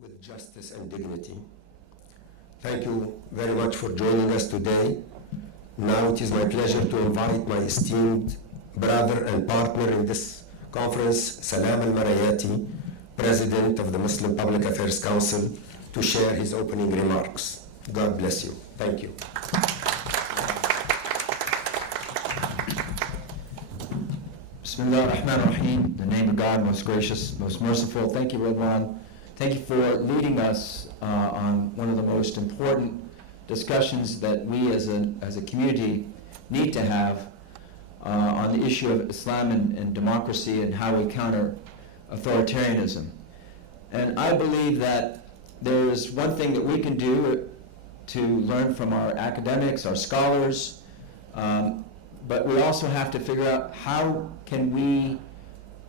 with justice and dignity. Thank you very much for joining us today. Now it is my pleasure to invite my esteemed brother and partner in this conference, Salam al-Marayati, President of the Muslim Public Affairs Council, to share his opening remarks. God bless you. Thank you. Bismillah ar-Rahman ar-Rahim. In the name of God, most gracious, most merciful. Thank you, Ridwan. Thank you for leading us on one of the most important discussions that we as a community need to have on the issue of Islam and democracy and how we counter authoritarianism. And I believe that there is one thing that we can do to learn from our academics, our scholars, but we also have to figure out how can we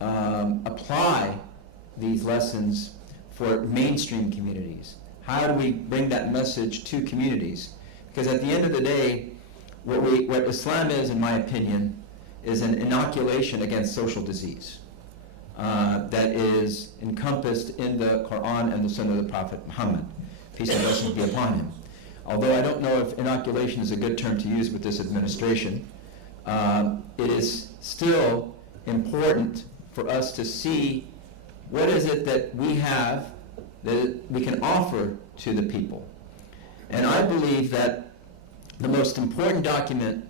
apply these lessons for mainstream communities. How do we bring that message to communities? Because at the end of the day, what Islam is, in my opinion, is an inoculation against social disease that is encompassed in the Quran and the Sunnah of the Prophet Muhammad, peace and blessings be upon him. Although I don't know if inoculation is a good term to use with this administration, it is still important for us to see what is it that we have that we can offer to the people. And I believe that the most important document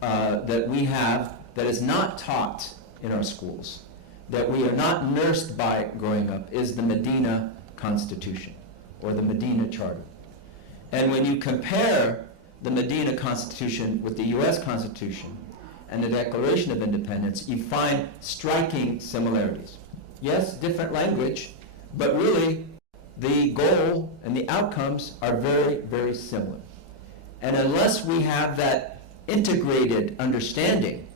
that we have that is not taught in our schools, that we are not nursed by growing up, is the Medina Constitution, or the Medina Charter. And when you compare the Medina Constitution with the U.S. Constitution and the Declaration of Independence, you find striking similarities. Yes, different language, but really the goal and the outcomes are very, very similar. And unless we have that integrated understanding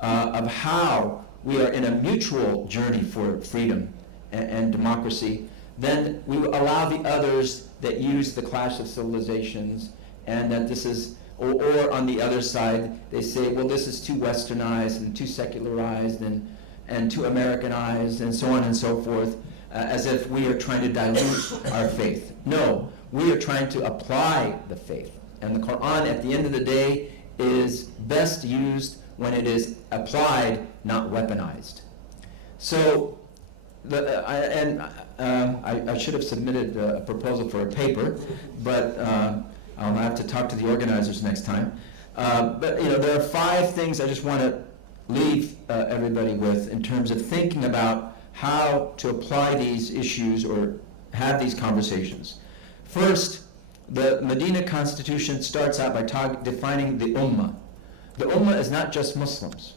of how we are in a mutual journey for freedom and democracy, then we will allow the others that use the clash of civilizations and that this is, or on the other side, they say, well, this is too westernized and too secularized and too Americanized and so on and so forth, as if we are trying to dilute our faith. No, we are trying to apply the faith. And the Quran, at the end of the day, is best used when it is applied, not weaponized. So, I should have submitted a proposal for a paper, but I'll have to talk to the organizers next time. But there are 5 things I just want to leave everybody with in terms of thinking about how to apply these issues or have these conversations. First, the Medina Constitution starts out by defining the Ummah. The Ummah is not just Muslims.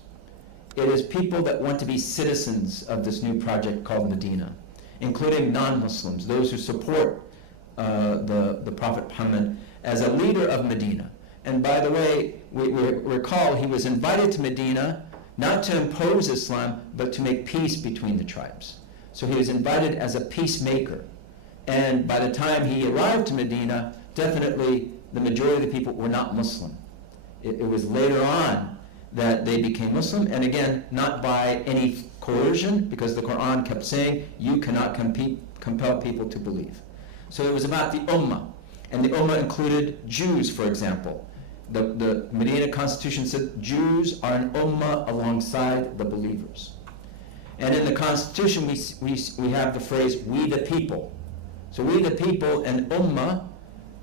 It is people that want to be citizens of this new project called Medina, including non-Muslims, those who support the Prophet Muhammad as a leader of Medina. And by the way, we recall he was invited to Medina not to impose Islam, but to make peace between the tribes. So he was invited as a peacemaker. And by the time he arrived to Medina, definitely the majority of the people were not Muslim. It was later on that they became Muslim, and again, not by any coercion, because the Quran kept saying, you cannot compel people to believe. So it was about the Ummah. And the Ummah included Jews, for example. The Medina Constitution said Jews are an Ummah alongside the believers. And in the Constitution, we have the phrase, we the people. So we the people and Ummah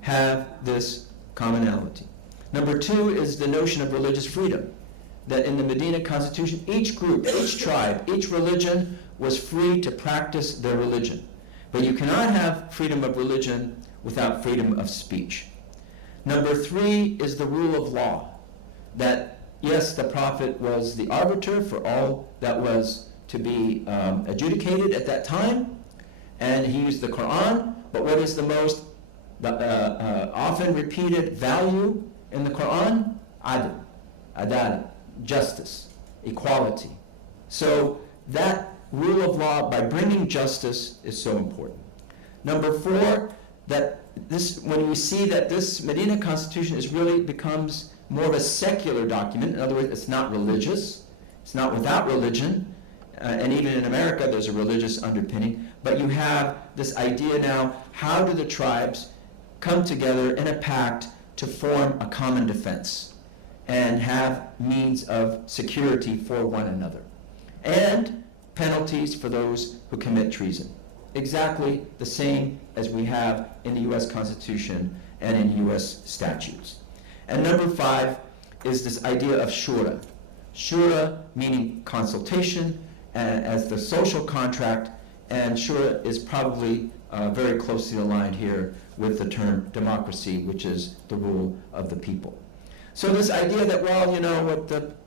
have this commonality. Number 2 is the notion of religious freedom. That in the Medina Constitution, each group, each tribe, each religion was free to practice their religion. But you cannot have freedom of religion without freedom of speech. Number 3 is the rule of law. That, yes, the Prophet was the arbiter for all that was to be adjudicated at that time, and he used the Quran, but what is the most often repeated value in the Quran? Adal, justice, equality. So that rule of law, by bringing justice, is so important. Number 4, that when you see that this Medina Constitution really becomes more of a secular document, in other words, it's not religious, It's not without religion, and even in America there's a religious underpinning, but you have this idea now, how do the tribes come together in a pact to form a common defense and have means of security for one another, and penalties for those who commit treason. Exactly the same as we have in the U.S. Constitution and in U.S. statutes. And number 5 is this idea of shura. Shura meaning consultation as the social contract, and shura is probably very closely aligned here with the term democracy, which is the rule of the people. So this idea that, well, you know,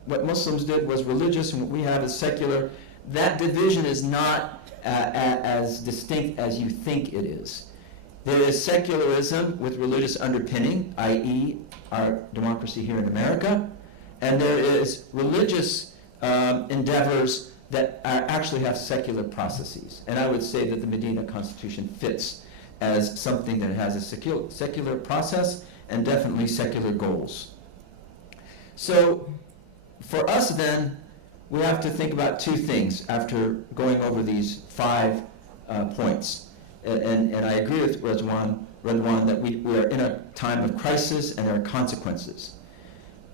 what Muslims did was religious and what we have is secular, that division is not as distinct as you think it is. There is secularism with religious underpinning, i.e. our democracy here in America, and there is religious endeavors that actually have secular processes. And I would say that the Medina Constitution fits as something that has a secular process and definitely secular goals. So for us then, we have to think about 2 things after going over these 5 points. And I agree with Redwan that we are in a time of crisis and there are consequences.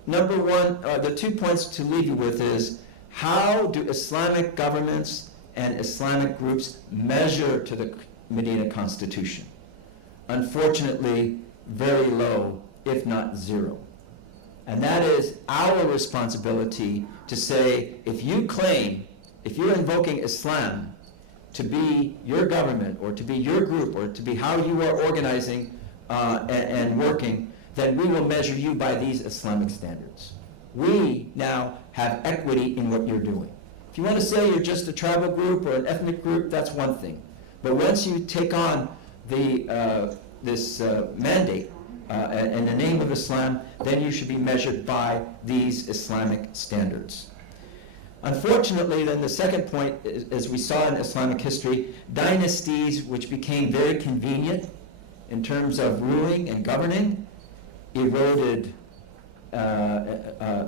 Number 1, the 2 points to leave you with is, how do Islamic governments and Islamic groups measure to the Medina Constitution? Unfortunately, very low, if not 0. And that is our responsibility to say, if you're invoking Islam to be your government or to be your group or to be how you are organizing and working, then we will measure you by these Islamic standards. We now have equity in what you're doing. If you want to say you're just a tribal group or an ethnic group, that's one thing. But once you take on this mandate in the name of Islam, then you should be measured by these Islamic standards. Unfortunately, then the second point, as we saw in Islamic history, dynasties which became very convenient in terms of ruling and governing eroded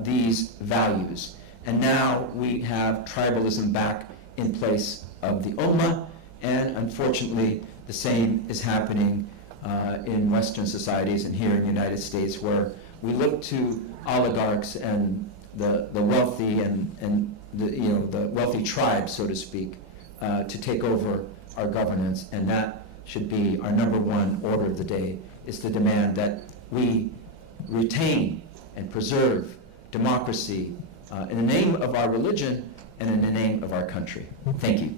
these values. And now we have tribalism back in place of the Ummah, and unfortunately the same is happening in Western societies and here in the United States, where we look to oligarchs and the wealthy and the wealthy tribes, so to speak, to take over our governance, and that should be our number 1 order of the day, is to demand that we retain and preserve democracy in the name of our religion and in the name of our country. Thank you.